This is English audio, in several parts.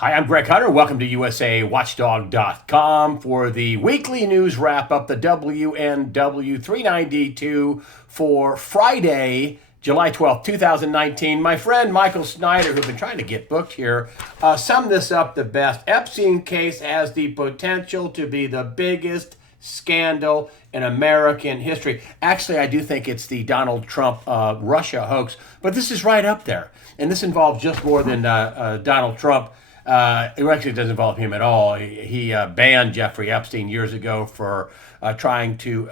Hi, I'm Greg Hunter. Welcome to USAWatchdog.com for the weekly news wrap up, the WNW 392 for Friday, July 12th, 2019. My friend Michael Snyder, who's been trying to get booked here, summed this up the best. Epstein case has the potential to be the biggest scandal in American history. Actually, I do think it's the Donald Trump Russia hoax, but this is right up there. And this involves just more than Donald Trump. It actually doesn't involve him at all. He banned Jeffrey Epstein years ago for trying to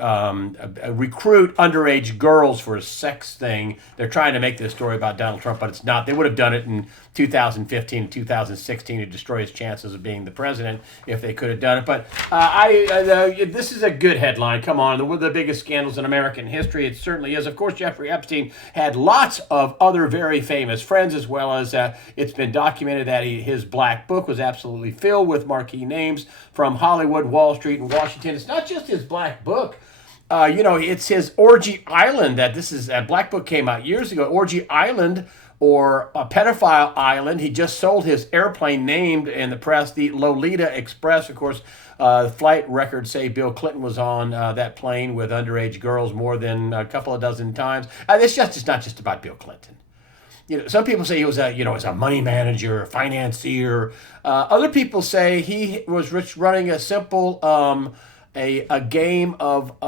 recruit underage girls for a sex thing. They're trying to make this story about Donald Trump, but it's not. They would have done it in 2015, 2016 to destroy his chances of being the president if they could have done it. But this is a good headline. Come on, one of the biggest scandals in American history. It certainly is. Of course, Jeffrey Epstein had lots of other very famous friends, as well as it's been documented that his black book was absolutely filled with marquee names from Hollywood, Wall Street, and Washington. It's not just his black book. It's his Orgy Island. That black book came out years ago. Orgy Island, or a pedophile island. He just sold his airplane named in the press the Lolita Express. Of course, flight records say Bill Clinton was on that plane with underage girls more than a couple of dozen times. It's not just about Bill Clinton. Some people say he was a money manager, financier. Other people say he was running a simple a game of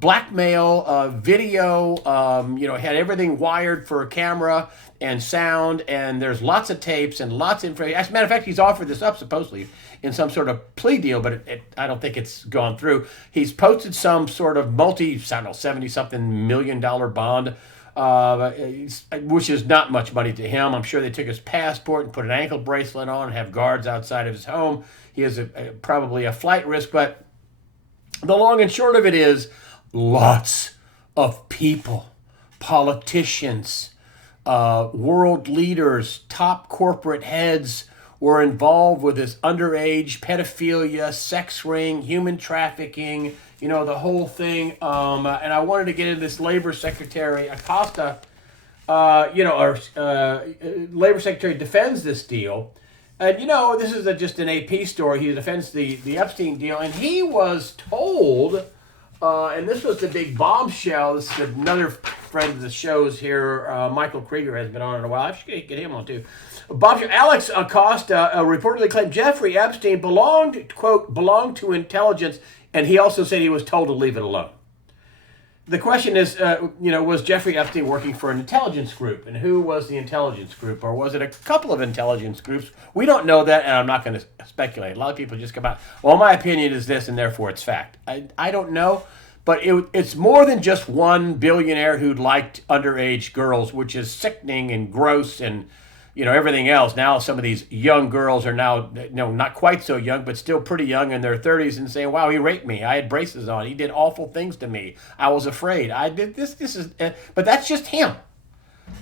blackmail, video. Had everything wired for a camera and sound, and there's lots of tapes and lots of information. As a matter of fact, he's offered this up supposedly in some sort of plea deal, but I don't think it's gone through. He's posted some sort of 70-something million bond, which is not much money to him. I'm sure they took his passport and put an ankle bracelet on and have guards outside of his home. He is probably a flight risk, but the long and short of it is lots of people, politicians, world leaders, top corporate heads were involved with this underage pedophilia, sex ring, human trafficking, the whole thing. And I wanted to get into this Labor Secretary Acosta, Labor Secretary defends this deal. And, this is just an AP story. He defends the Epstein deal. And he was told, and this was the big bombshell. This is another friend of the show's here. Michael Krieger has been on in a while. I should get him on, too. Bombshell. Alex Acosta reportedly claimed Jeffrey Epstein belonged to intelligence. And he also said he was told to leave it alone. The question is, was Jeffrey Epstein working for an intelligence group? And who was the intelligence group? Or was it a couple of intelligence groups? We don't know that, and I'm not going to speculate. A lot of people just come out, well, my opinion is this, and therefore it's fact. I don't know, but it's more than just one billionaire who liked underage girls, which is sickening and gross and everything else. Now some of these young girls are now, not quite so young, but still pretty young in their 30s and saying, wow, he raped me. I had braces on. He did awful things to me. I was afraid. I did this. But that's just him.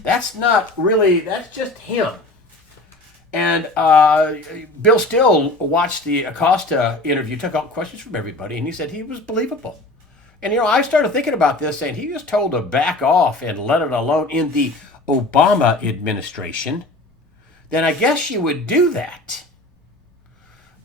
That's just him. And Bill Still watched the Acosta interview, took all questions from everybody, and he said he was believable. And, I started thinking about this, saying he was told to back off and let it alone in the Obama administration. Then I guess you would do that.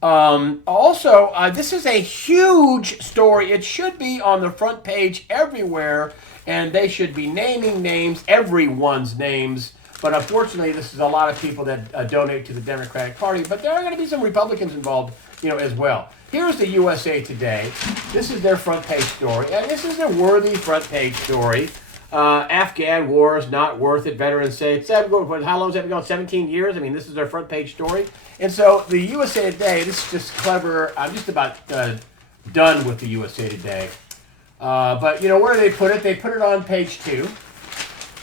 This is a huge story. It should be on the front page everywhere, and they should be naming names, everyone's names. But unfortunately, this is a lot of people that donate to the Democratic Party. But there are going to be some Republicans involved, as well. Here's the USA Today. This is their front page story, and this is a worthy front page story. Afghan war is not worth it, veterans say. How long has that been going? 17 years? This is their front page story. And so the USA Today, this is just clever. I'm just about done with the USA Today. But, where do they put it? They put it on page 2.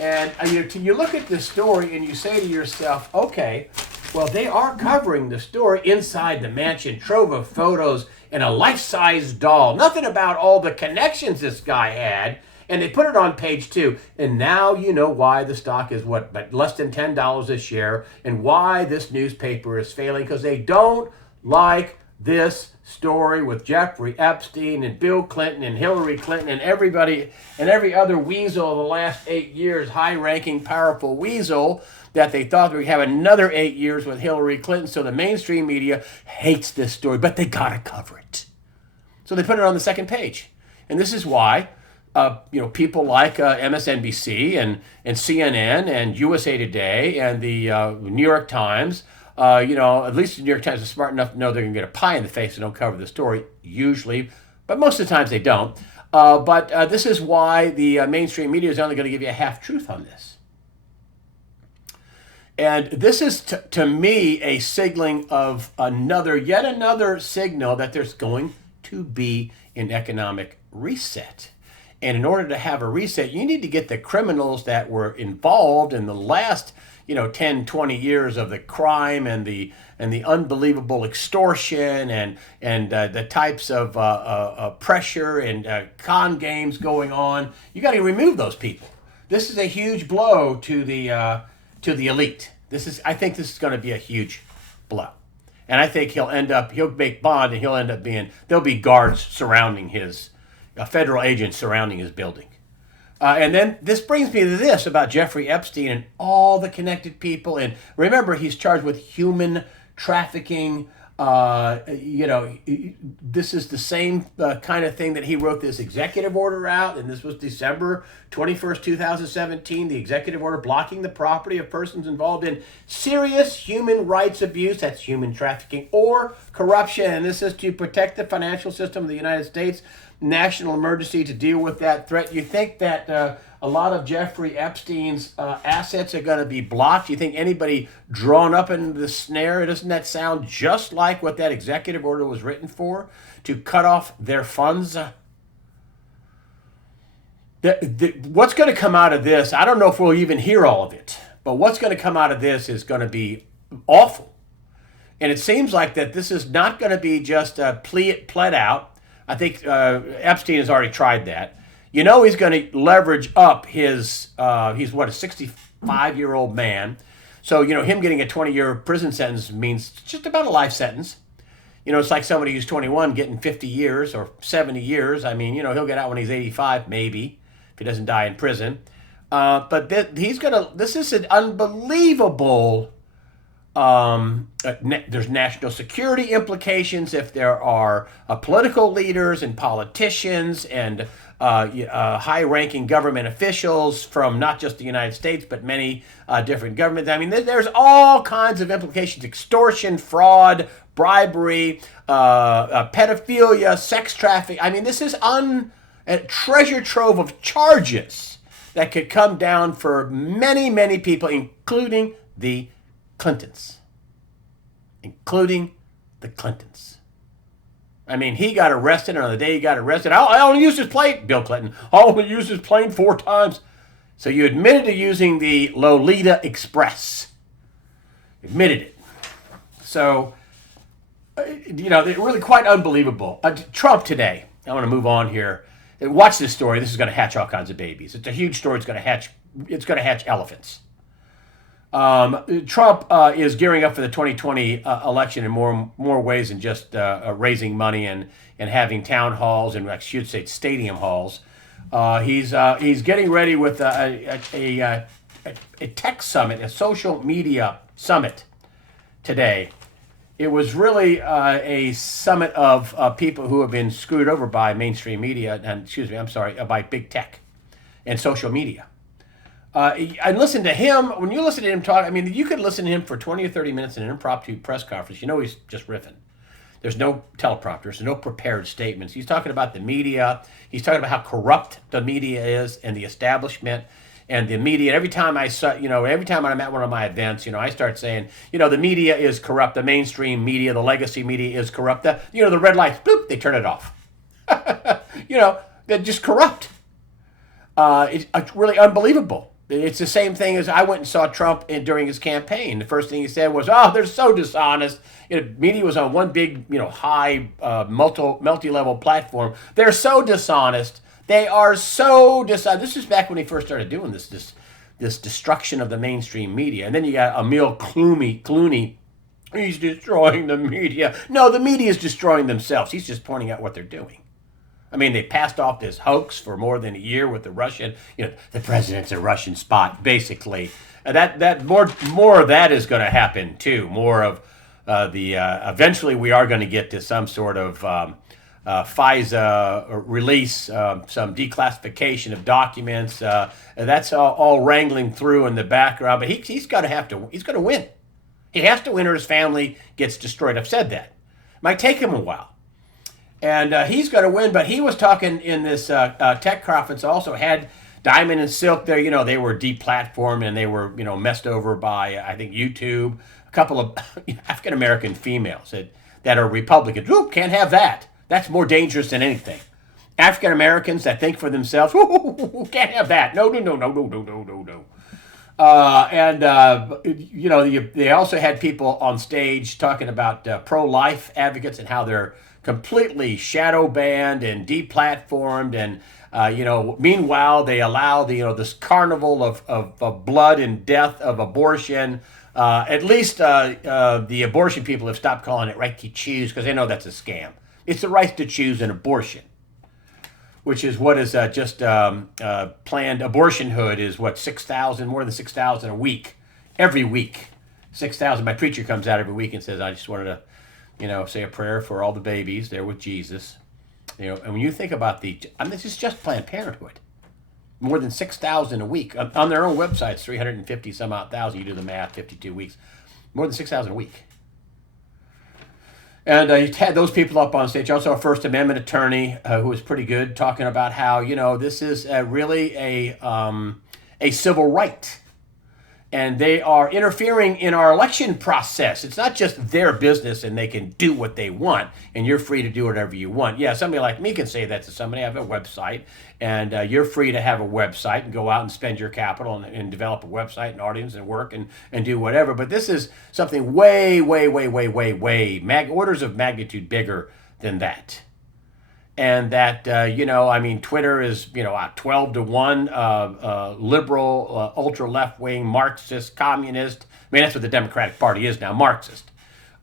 And you look at this story and you say to yourself, okay, well, they are covering the story inside the mansion, trove of photos, and a life-size doll. Nothing about all the connections this guy had. And they put it on page 2. And now you know why the stock is but less than $10 a share, and why this newspaper is failing, because they don't like this story with Jeffrey Epstein and Bill Clinton and Hillary Clinton and everybody and every other weasel of the last 8 years, high-ranking, powerful weasel, that they thought we'd have another 8 years with Hillary Clinton. So the mainstream media hates this story, but they got to cover it. So they put it on the second page. And this is why people like MSNBC and CNN and USA Today and the New York Times, at least the New York Times is smart enough to know they're going to get a pie in the face and don't cover the story, usually. But most of the times they don't. But this is why the mainstream media is only going to give you a half-truth on this. And this is, to me, a signaling of yet another signal that there's going to be an economic reset. And in order to have a reset, you need to get the criminals that were involved in the last 10, 20 years of the crime and the unbelievable extortion and the types of pressure and con games going on. You got to remove those people. This is a huge blow to the elite. I think this is going to be a huge blow. And I think he'll make bond, and there'll be guards surrounding federal agents surrounding his building. And then this brings me to this about Jeffrey Epstein and all the connected people. And remember, he's charged with human trafficking. This is the same kind of thing that he wrote this executive order out. And this was December 21st, 2017, the executive order blocking the property of persons involved in serious human rights abuse, that's human trafficking, or corruption. And this is to protect the financial system of the United States, national emergency to deal with that threat. You think that a lot of Jeffrey Epstein's assets are going to be blocked? You think anybody drawn up into the snare? Doesn't that sound just like what that executive order was written for? To cut off their funds? What's going to come out of this, I don't know if we'll even hear all of it, but what's going to come out of this is going to be awful. And it seems like that this is not going to be just pled out. I think Epstein has already tried that. He's going to leverage up he's a 65-year-old man. So, him getting a 20-year prison sentence means just about a life sentence. It's like somebody who's 21 getting 50 years or 70 years. I mean, he'll get out when he's 85, maybe, if he doesn't die in prison. But this is an unbelievable. There's national security implications if there are political leaders and politicians and high-ranking government officials from not just the United States, but many different governments. I mean, there's all kinds of implications: extortion, fraud, bribery, pedophilia, sex trafficking. I mean, this is a treasure trove of charges that could come down for many, many people, including the Clintons. I mean, he got arrested, and on the day he got arrested, I only used his plane, Bill Clinton, I only used his plane 4 times. So you admitted to using the Lolita Express. Admitted it. So, they're really quite unbelievable. Trump today, I want to move on here. Watch this story. This is going to hatch all kinds of babies. It's a huge story. It's going to hatch elephants. Trump is gearing up for the 2020 election in more ways than just raising money and having town halls and, I should say, stadium halls. He's getting ready with a tech summit, a social media summit today. It was really a summit of people who have been screwed over by mainstream media by big tech and social media. And listen to him. When you listen to him talk, I mean, you could listen to him for 20 or 30 minutes in an impromptu press conference. He's just riffing. There's no teleprompter. There's no prepared statements. He's talking about the media. He's talking about how corrupt the media is and the establishment and the media. Every time I'm at one of my events, I start saying, the media is corrupt. The mainstream media, the legacy media is corrupt. The red lights, bloop, they turn it off. They're just corrupt. It's really unbelievable. It's the same thing as I went and saw Trump during his campaign. The first thing he said was, they're so dishonest. Media was on one big, high, multi-level platform. They're so dishonest. They are so dishonest. This is back when he first started doing this destruction of the mainstream media. And then you got Emil Clooney He's destroying the media. No, the media is destroying themselves. He's just pointing out what they're doing. I mean, they passed off this hoax for more than a year with the Russian, the president's a Russian spot, basically. That more of that is going to happen too. More of eventually we are going to get to some sort of FISA release, some declassification of documents. That's all wrangling through in the background. But he's going to win. He has to win or his family gets destroyed. I've said that. Might take him a while. And he's going to win, but he was talking in this tech conference, also had Diamond and Silk there. They were deplatformed and they were, messed over by, I think, YouTube. A couple of African-American females that are Republicans. Ooh, can't have that. That's more dangerous than anything. African-Americans that think for themselves, ooh, can't have that. No. They also had people on stage talking about pro-life advocates and how they're completely shadow banned and deplatformed, and meanwhile they allow this carnival of blood and death of abortion. At least the abortion people have stopped calling it right to choose because they know that's a scam. It's the right to choose an abortion, which is what is just planned. Abortionhood is what, 6,000, more than 6,000 a week, every week. 6,000. My preacher comes out every week and says, I just wanted to say a prayer for all the babies there with Jesus. And when you think about this is just Planned Parenthood. More than 6,000 a week. On their own websites, 350 some odd thousand. You do the math, 52 weeks. More than 6,000 a week. And you had those people up on stage. Also a First Amendment attorney who was pretty good, talking about how, this is really a civil right. And they are interfering in our election process. It's not just their business and they can do what they want and you're free to do whatever you want. Yeah, somebody like me can say that to somebody. I have a website and you're free to have a website and go out and spend your capital and develop a website and audience and work and do whatever. But this is something way, orders of magnitude bigger than that. And that, Twitter is, 12-1, liberal, ultra left-wing, Marxist, communist. That's what the Democratic Party is now, Marxist,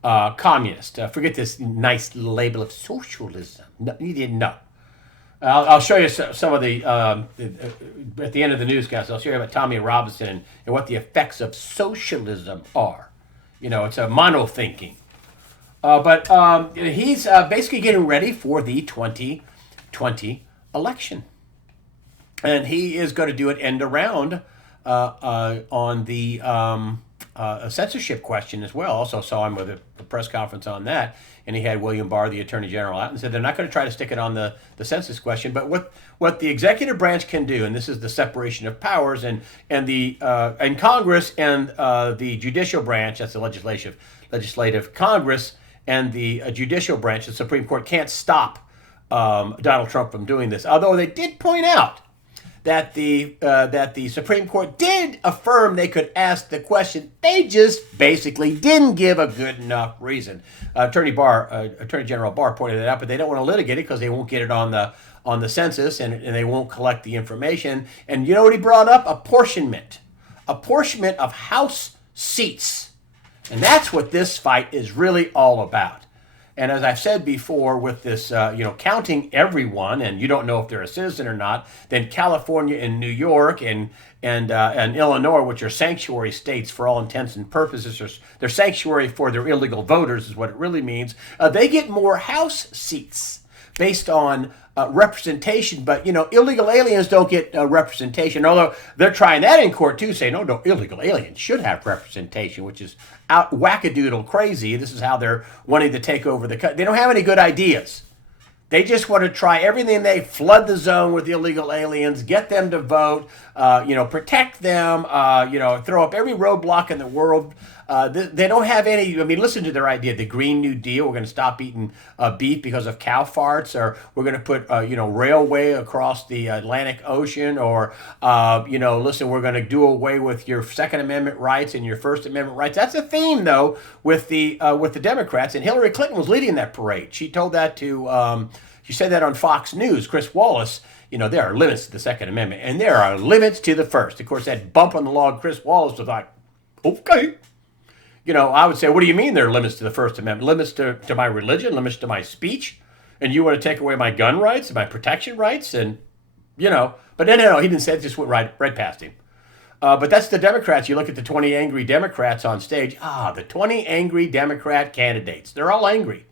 communist. Forget this nice label of socialism. No, you didn't know. I'll show you some of the, at the end of the newscast, I'll show you about Tommy Robinson and what the effects of socialism are. It's a mono-thinking. But he's basically getting ready for the 2020 election. And he is going to do it end around on the censorship question as well. Also saw him with a press conference on that. And he had William Barr, the Attorney General, out and said they're not going to try to stick it on the census question. But what the executive branch can do, and this is the separation of powers, and Congress and the judicial branch, that's the legislative Congress, and the judicial branch, the Supreme Court, can't stop Donald Trump from doing this. Although they did point out that the Supreme Court did affirm they could ask the question. They just basically didn't give a good enough reason. Attorney General Barr pointed it out, but they don't want to litigate it because they won't get it on the census and they won't collect the information. And you know what he brought up? Apportionment of House seats. And that's what this fight is really all about. And as I've said before, with this, counting everyone, and you don't know if they're a citizen or not, then California and New York and Illinois, which are sanctuary states for all intents and purposes, they're sanctuary for their illegal voters, is what it really means. They get more House seats based on representation, but illegal aliens don't get representation. Although they're trying that in court too, saying no, illegal aliens should have representation, which is out wackadoodle crazy. This is how they're wanting to take over the country. They don't have any good ideas. They just want to try everything. They flood the zone with illegal aliens, get them to vote, protect them, throw up every roadblock in the world. They don't have any, listen to their idea, the Green New Deal. We're going to stop eating beef because of cow farts, or we're going to put, railway across the Atlantic Ocean, or, listen, we're going to do away with your Second Amendment rights and your First Amendment rights. That's a theme, though, with the Democrats, and Hillary Clinton was leading that parade. She told that to, she said that on Fox News. Chris Wallace, there are limits to the Second Amendment, and there are limits to the First. Of course, that bump on the log, Chris Wallace was like, okay. I would say, what do you mean there are limits to the First Amendment? Limits to my religion, limits to my speech? And you want to take away my gun rights and my protection rights? And, but no, he didn't say it, just went right past him. But that's the Democrats. You look at the 20 angry Democrats on stage. The 20 angry Democrat candidates. They're all angry.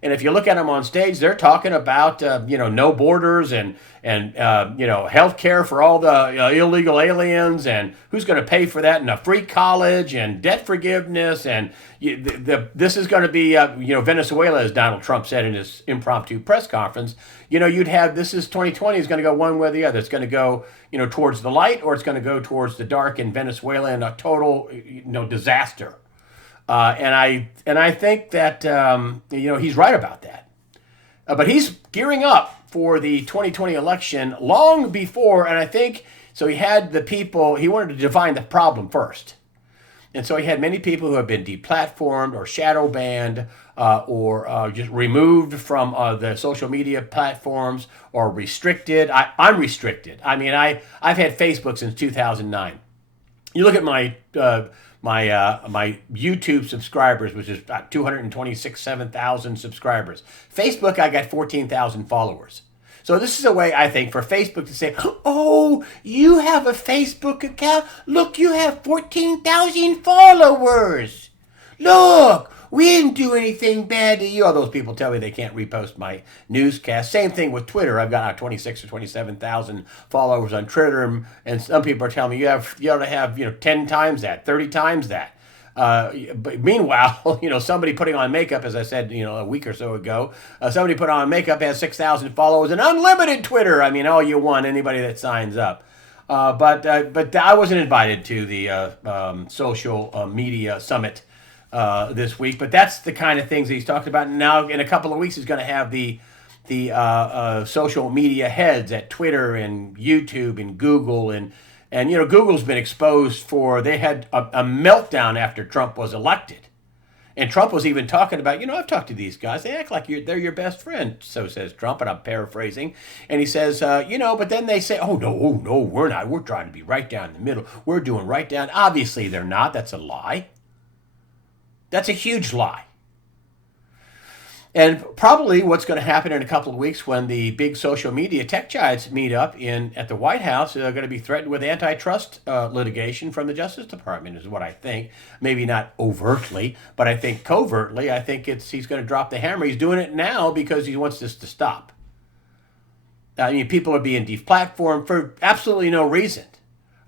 And if you look at them on stage, they're talking about, no borders and health care for all the illegal aliens and who's going to pay for that and a free college and debt forgiveness. And this is going to be, Venezuela, as Donald Trump said in his impromptu press conference. This is 2020 is going to go one way or the other. It's going to go, towards the light, or it's going to go towards the dark in Venezuela and a total, disaster. And I think that he's right about that. But he's gearing up for the 2020 election long before, and I think so. He had the people. He wanted to define the problem first, and so he had many people who have been deplatformed or shadow banned or just removed from the social media platforms or restricted. I'm restricted. I mean, I've had Facebook since 2009. You look at my YouTube subscribers, which is about 7,000 subscribers. Facebook, I got 14,000 followers. So this is a way, I think, for Facebook to say, oh, you have a Facebook account? Look, you have 14,000 followers. Look, we didn't do anything bad to you. All those people tell me they can't repost my newscast. Same thing with Twitter. I've got 26 or 27,000 followers on Twitter, and some people are telling me you ought to have 10 times that, 30 times that. But meanwhile, somebody putting on makeup, as I said, a week or so ago, somebody put on makeup has 6,000 followers and unlimited Twitter. I mean, all you want, anybody that signs up. But I wasn't invited to the social media summit this week, but that's the kind of things that he's talking about. And now in a couple of weeks, he's going to have the social media heads at Twitter and YouTube and Google and Google's been exposed for, they had a meltdown after Trump was elected. And Trump was even talking about, I've talked to these guys. They act like they're your best friend, so says Trump, and I'm paraphrasing. And he says, but then they say, oh, no, we're not. We're trying to be right down the middle. We're doing right down. Obviously, they're not. That's a lie. That's a huge lie. And probably what's going to happen in a couple of weeks when the big social media tech giants meet up at the White House, they're going to be threatened with antitrust litigation from the Justice Department, is what I think. Maybe not overtly, but I think covertly. I think he's going to drop the hammer. He's doing it now because he wants this to stop. I mean, people are being deplatformed for absolutely no reason.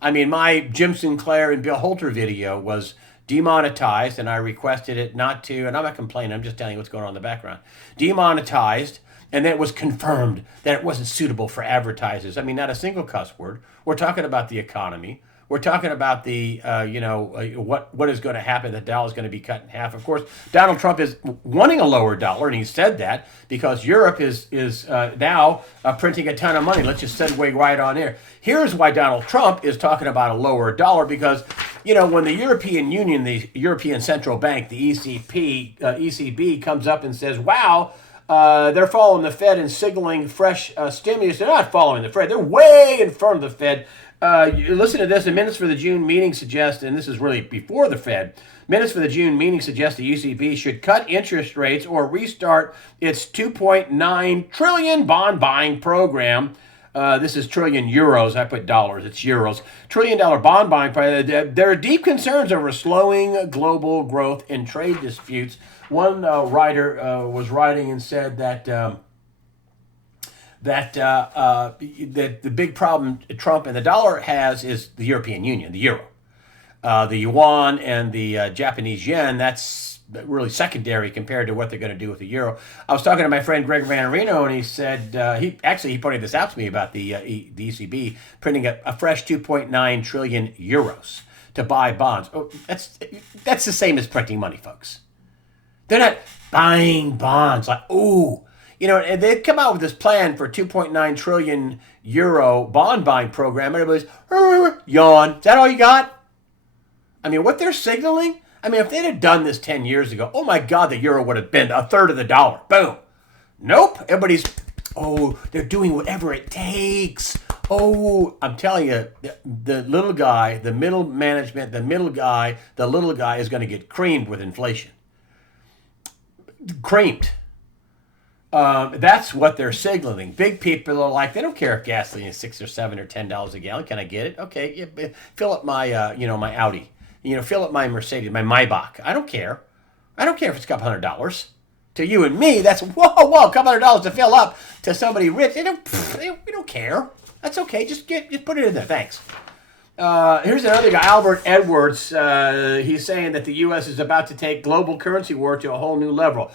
I mean, my Jim Sinclair and Bill Holter video was demonetized, and I requested it not to, and I'm not complaining, I'm just telling you what's going on in the background. Demonetized, and then it was confirmed that it wasn't suitable for advertisers. I mean, not a single cuss word. We're talking about the economy. We're talking about the, what is going to happen. The dollar is going to be cut in half. Of course, Donald Trump is wanting a lower dollar, and he said that because Europe is now printing a ton of money. Let's just segue right on there. Here's why Donald Trump is talking about a lower dollar, because, when the European Union, the European Central Bank, the ECB comes up and says, wow, they're following the Fed and signaling fresh stimulus. They're not following the Fed. They're way in front of the Fed. Listen to this. The minutes for the June meeting suggest, and this is really before the Fed, minutes for the June meeting suggest the ECB should cut interest rates or restart its 2.9 trillion bond buying program. This is trillion euros. I put dollars. It's euros. $1 trillion bond buying program. There are deep concerns over slowing global growth and trade disputes. One writer was writing and said that the big problem Trump and the dollar has is the European Union, the euro. The yuan and the Japanese yen, that's really secondary compared to what they're going to do with the euro. I was talking to my friend Greg Manarino, and he said, he pointed this out to me about the ECB printing a fresh 2.9 trillion euros to buy bonds. Oh, that's the same as printing money, folks. They're not buying bonds like, ooh. And they'd come out with this plan for 2.9 trillion euro bond buying program, and everybody's, yawn. Is that all you got? I mean, what they're signaling? I mean, if they'd have done this 10 years ago, oh my God, the euro would have been a third of the dollar. Boom. Nope. Everybody's, they're doing whatever it takes. Oh, I'm telling you, the little guy, the middle management, the middle guy, the little guy is going to get creamed with inflation. Creamed. That's what they're signaling. Big people are like, they don't care if gasoline is $6 or $7 or $10 a gallon. Can I get it? Okay, yeah, fill up my, my Audi. Fill up my Mercedes, my Maybach. I don't care. I don't care if it's a couple $100. To you and me, that's whoa, a couple $100 to fill up. To somebody rich, we don't care. That's okay. Just put it in there. Thanks. Here's another guy, Albert Edwards. He's saying that the U.S. is about to take global currency war to a whole new level.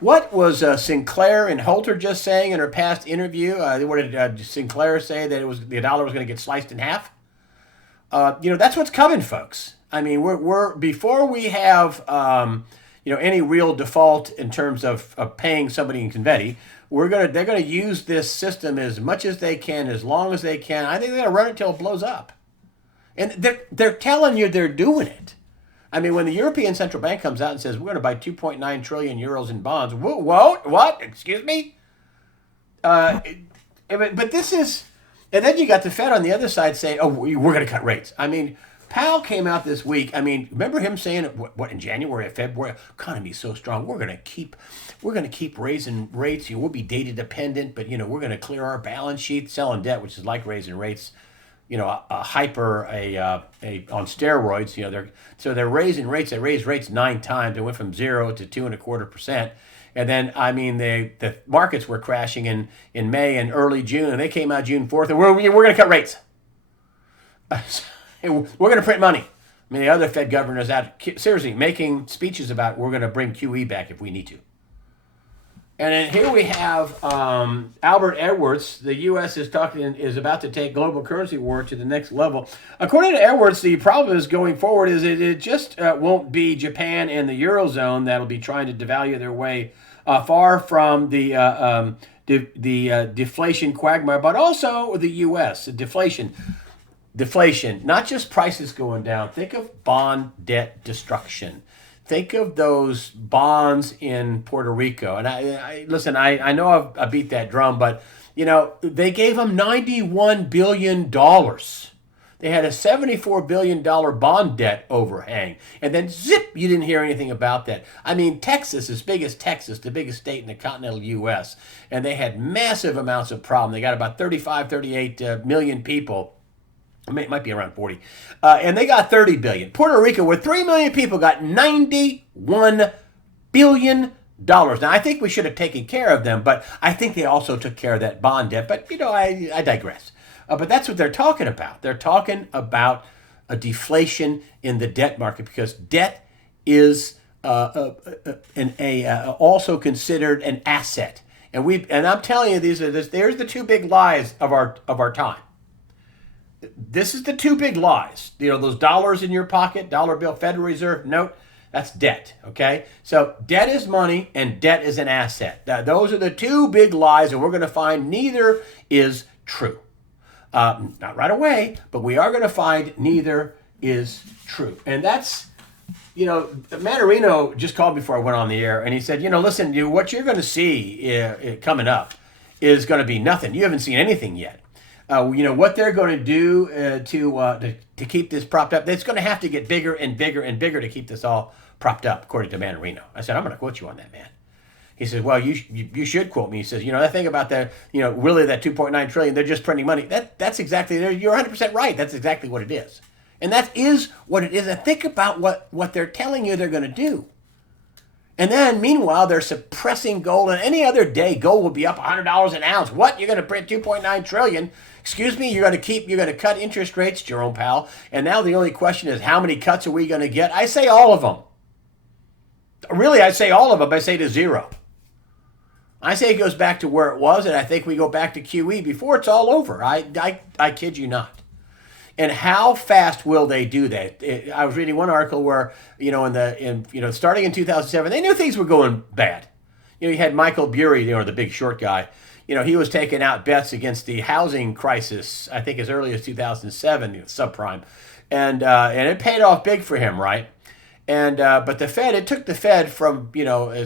What was Sinclair and Holter just saying in her past interview? What did Sinclair say, that the dollar was going to get sliced in half? That's what's coming, folks. I mean, we're before we have any real default in terms of paying somebody in confetti. They're gonna use this system as much as they can, as long as they can. I think they're gonna run it till it blows up, and they're telling you they're doing it. I mean, when the European Central Bank comes out and says we're going to buy 2.9 trillion euros in bonds, what? Excuse me? But this is, and then you got the Fed on the other side saying, oh, we're going to cut rates. I mean, Powell came out this week. I mean, remember him saying what in January or February? Economy's so strong, we're going to keep raising rates. We'll be data dependent, but we're going to clear our balance sheet, selling debt, which is like raising rates. On steroids. They're raising rates. They raised rates 9 times. They went from 0 to 2.25%. And then the markets were crashing in May and early June, and they came out June 4th, and we're going to cut rates. We're going to print money. I mean, the other Fed governors out seriously making speeches about we're going to bring QE back if we need to. And then here we have Albert Edwards. The U.S. is about to take global currency war to the next level. According to Edwards, the problem is going forward is it just won't be Japan and the Eurozone that'll be trying to devalue their way far from the deflation quagmire, but also the U.S. Deflation, not just prices going down. Think of bond debt destruction. Think of those bonds in Puerto Rico. And I know I beat that drum, but, they gave them $91 billion. They had a $74 billion bond debt overhang. And then zip, you didn't hear anything about that. I mean, Texas, as big as Texas, the biggest state in the continental U.S., and they had massive amounts of problem. They got about 38 million people. It might be around 40. And they got 30 billion. Puerto Rico, with 3 million people, got $91 billion. Now, I think we should have taken care of them, but I think they also took care of that bond debt. But, I digress. But that's what they're talking about. They're talking about a deflation in the debt market because debt is also considered an asset. And I'm telling you, there's the 2 big lies of our time. This is the 2 big lies. Those dollars in your pocket, dollar bill, Federal Reserve note, that's debt, okay? So debt is money and debt is an asset. Those are the 2 big lies, and we're going to find neither is true. Not right away, but we are going to find neither is true. And that's, Manarino just called before I went on the air, and he said, listen, what you're going to see coming up is going to be nothing. You haven't seen anything yet. What they're going to do to keep this propped up, it's going to have to get bigger and bigger and bigger to keep this all propped up, according to Manarino. I said, I'm going to quote you on that, man. He says, well, you should quote me. He says, that thing about really that 2.9 trillion, they're just printing money. That's exactly, you're 100% right. That's exactly what it is. And that is what it is. And think about what they're telling you they're going to do. And then, meanwhile, they're suppressing gold. And any other day, gold will be up $100 an ounce. What? You're going to print 2.9 trillion? Excuse me, you're going to cut interest rates, Jerome Powell. And now the only question is, how many cuts are we going to get? I say all of them. Really, I say all of them. I say to 0. I say it goes back to where it was, and I think we go back to QE before it's all over. I kid you not. And how fast will they do that? I was reading one article where, starting in 2007, they knew things were going bad. You had Michael Burry, the big short guy. He was taking out bets against the housing crisis, I think as early as 2007, subprime. And it paid off big for him, right? And but it took the Fed from,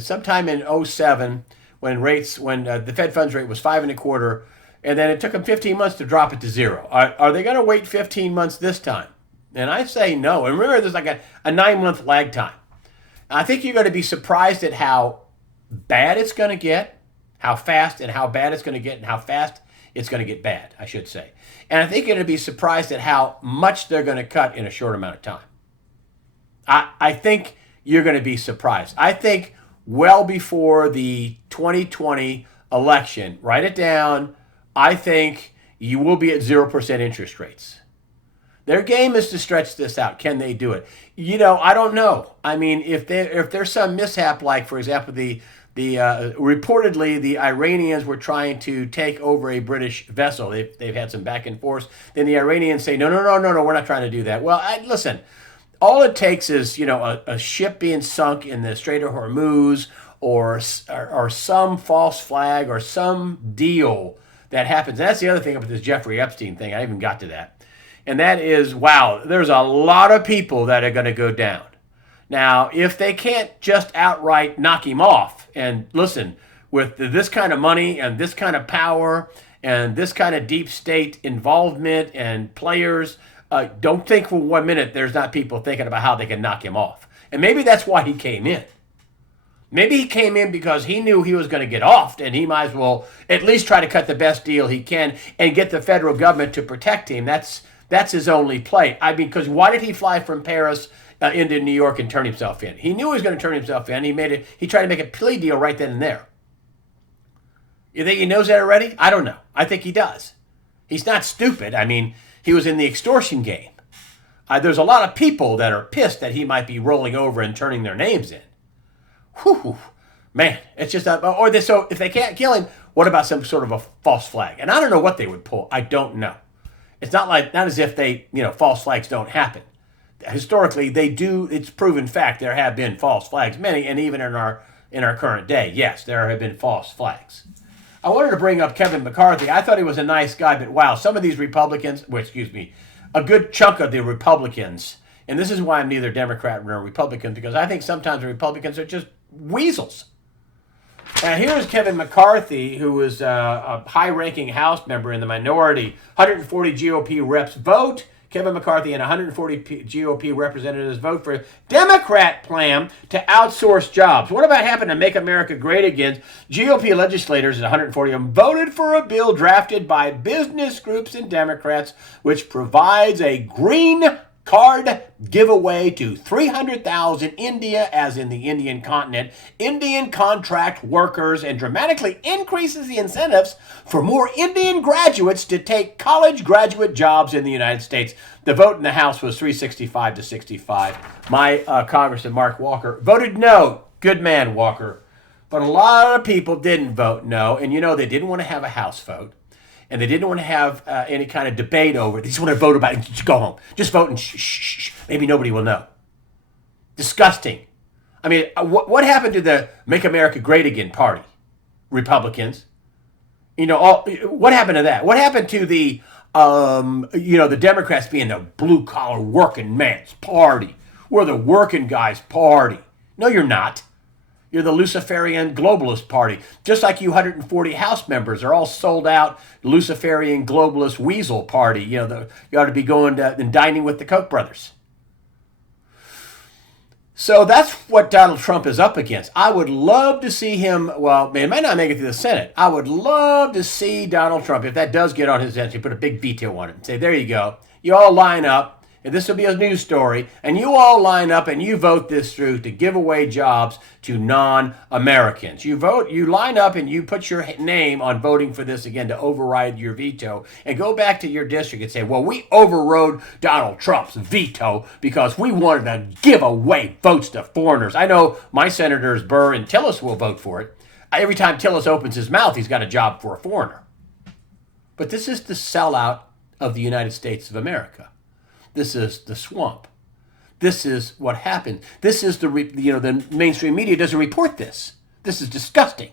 sometime in 2007 when the Fed funds rate was 5.25%. And then it took them 15 months to drop it to zero. Are they going to wait 15 months this time? And I say no. And remember, there's like a 9-month lag time. I think you're going to be surprised at how bad it's going to get, how fast and how bad it's going to get, and how fast it's going to get bad, I should say. And I think you're going to be surprised at how much they're going to cut in a short amount of time. I think you're going to be surprised. I think well before the 2020 election, write it down, I think you will be at 0% interest rates. Their game is to stretch this out. Can they do it? I don't know. I mean, if there's some mishap, like, for example, reportedly the Iranians were trying to take over a British vessel. They've had some back and forth. Then the Iranians say, no, we're not trying to do that. Well, listen, all it takes is, a ship being sunk in the Strait of Hormuz or some false flag or some deal that happens. And that's the other thing about this Jeffrey Epstein thing. I even got to that. And that is, wow, there's a lot of people that are going to go down. Now, if they can't just outright knock him off, and listen, with this kind of money and this kind of power and this kind of deep state involvement and players, don't think for 1 minute there's not people thinking about how they can knock him off. And maybe that's why he came in. Maybe he came in because he knew he was going to get offed, and he might as well at least try to cut the best deal he can and get the federal government to protect him. That's his only play. I mean, because why did he fly from Paris into New York and turn himself in? He knew he was going to turn himself in. He tried to make a plea deal right then and there. You think he knows that already? I don't know. I think he does. He's not stupid. I mean, he was in the extortion game. There's a lot of people that are pissed that he might be rolling over and turning their names in. Whew, man, it's just so if they can't kill him, what about some sort of a false flag? And I don't know what they would pull. I don't know. It's not as if false flags don't happen. Historically, they do. It's proven fact there have been false flags, many, and even in our current day, yes, there have been false flags. I wanted to bring up Kevin McCarthy. I thought he was a nice guy, but wow, some of these Republicans, a good chunk of the Republicans, and this is why I'm neither Democrat nor Republican, because I think sometimes the Republicans are just weasels. Now, here's Kevin McCarthy, who is a high-ranking House member in the minority. 140 GOP reps vote. Kevin McCarthy and 140 GOP representatives vote for Democrat plan to outsource jobs. What about happened to Make America Great Again? GOP legislators, 140 of them, voted for a bill drafted by business groups and Democrats, which provides a green card giveaway to 300,000 India, as in the Indian continent, Indian contract workers, and dramatically increases the incentives for more Indian graduates to take college graduate jobs in the United States. The vote in the House was 365 to 65. My Congressman Mark Walker voted no. Good man, Walker. But a lot of people didn't vote no, and they didn't want to have a House vote. And they didn't want to have any kind of debate over it. They just want to vote about it and just go home. Just vote and shh. Maybe nobody will know. Disgusting. I mean, what happened to the Make America Great Again party? Republicans. What happened to that? What happened to the Democrats being the blue-collar working man's party? We're the working guys' party. No, you're not. You're the Luciferian globalist party. Just like you 140 House members are all sold out Luciferian globalist weasel party. You ought to be going and dining with the Koch brothers. So that's what Donald Trump is up against. I would love to see him, it might not make it through the Senate. I would love to see Donald Trump, if that does get on his head, put a big veto on it and say, there you go. You all line up. And this will be a news story, and you all line up and you vote this through to give away jobs to non-Americans. You line up and you put your name on voting for this again to override your veto, and go back to your district and say, well, we overrode Donald Trump's veto because we wanted to give away votes to foreigners. I know my senators Burr and Tillis will vote for it. Every time Tillis opens his mouth, he's got a job for a foreigner. But this is the sellout of the United States of America. This is the swamp. This is what happened. This is the mainstream media doesn't report this. This is disgusting.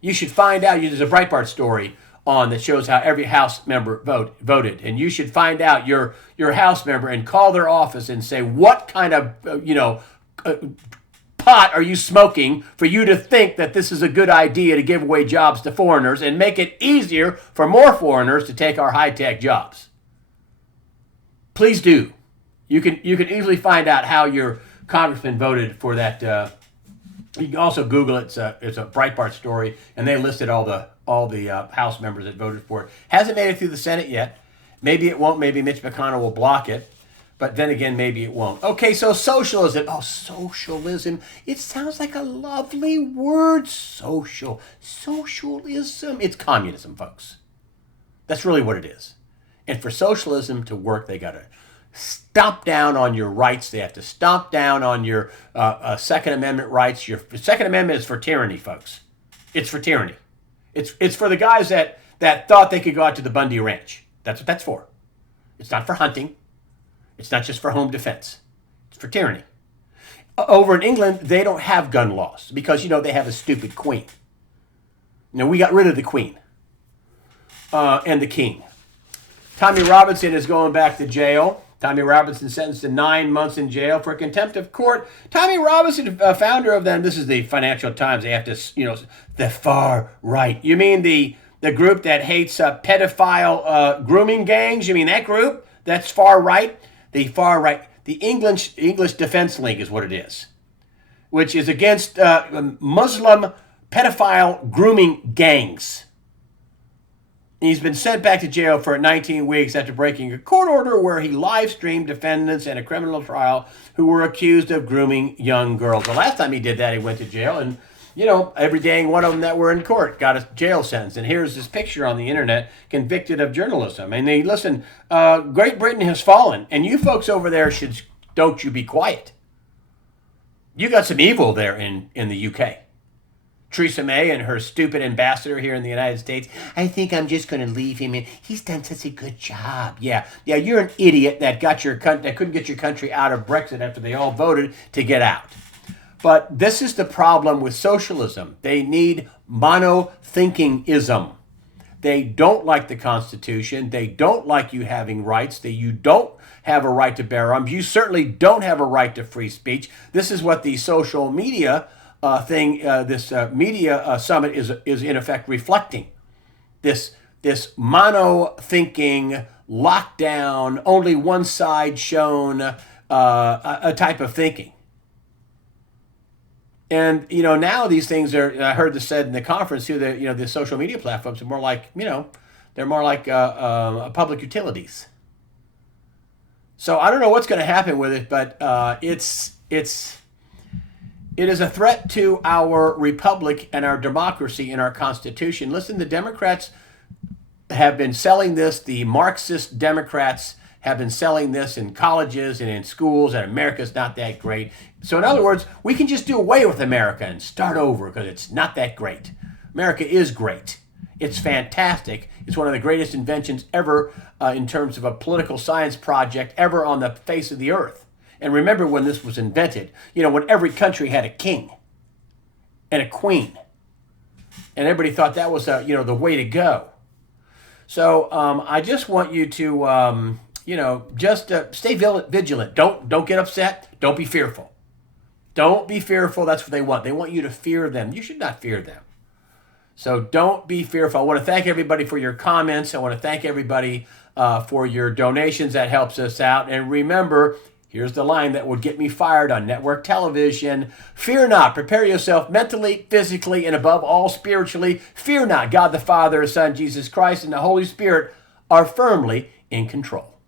You should find out. There's a Breitbart story on that shows how every House member voted, and you should find out your House member and call their office and say what kind of pot are you smoking for you to think that this is a good idea to give away jobs to foreigners and make it easier for more foreigners to take our high-tech jobs? Please do. You can easily find out how your congressman voted for that. You can also Google it. It's a Breitbart story, and they listed all the House members that voted for it. Hasn't made it through the Senate yet. Maybe it won't. Maybe Mitch McConnell will block it. But then again, maybe it won't. Okay, so socialism. Oh, socialism. It sounds like a lovely word. Socialism. It's communism, folks. That's really what it is. And for socialism to work, they got to stomp down on your rights. They have to stomp down on your Second Amendment rights. Your Second Amendment is for tyranny, folks. It's for tyranny. It's for the guys that thought they could go out to the Bundy Ranch. That's what that's for. It's not for hunting. It's not just for home defense. It's for tyranny. Over in England, they don't have gun laws because, they have a stupid queen. We got rid of the queen and the king. Tommy Robinson is going back to jail. Tommy Robinson sentenced to 9 months in jail for contempt of court. Tommy Robinson, founder of them, this is the Financial Times. They have to, the far right. You mean the group that hates pedophile grooming gangs? You mean that group? That's far right? The far right, the English Defense League is what it is, which is against Muslim pedophile grooming gangs. He's been sent back to jail for 19 weeks after breaking a court order where he live-streamed defendants in a criminal trial who were accused of grooming young girls. The last time he did that, he went to jail, and every dang one of them that were in court got a jail sentence. And here's this picture on the internet, convicted of journalism. And listen, Great Britain has fallen, and you folks over there don't you be quiet. You got some evil there in the UK. Theresa May and her stupid ambassador here in the United States. I think I'm just going to leave him in. He's done such a good job. Yeah, you're an idiot that couldn't get your country out of Brexit after they all voted to get out. But this is the problem with socialism. They need mono-thinkingism. They don't like the Constitution. They don't like you having rights. You don't have a right to bear arms. You certainly don't have a right to free speech. This is what the social media media summit is in effect reflecting. This mono-thinking, lockdown, only one side shown a type of thinking. And, now these things are, I heard this said in the conference too, that, the social media platforms are more like, they're more like public utilities. So I don't know what's going to happen with it, but it is a threat to our republic and our democracy and our Constitution. Listen, the Democrats have been selling this. The Marxist Democrats have been selling this in colleges and in schools, and America's not that great. So in other words, we can just do away with America and start over because it's not that great. America is great. It's fantastic. It's one of the greatest inventions ever in terms of a political science project ever on the face of the earth. And remember when this was invented, when every country had a king and a queen. And everybody thought that was, the way to go. So I just want you to, just stay vigilant. Don't get upset. Don't be fearful. Don't be fearful. That's what they want. They want you to fear them. You should not fear them. So don't be fearful. I want to thank everybody for your comments. I want to thank everybody for your donations. That helps us out. And remember, here's the line that would get me fired on network television. Fear not. Prepare yourself mentally, physically, and above all spiritually. Fear not. God the Father, Son, Jesus Christ, and the Holy Spirit are firmly in control.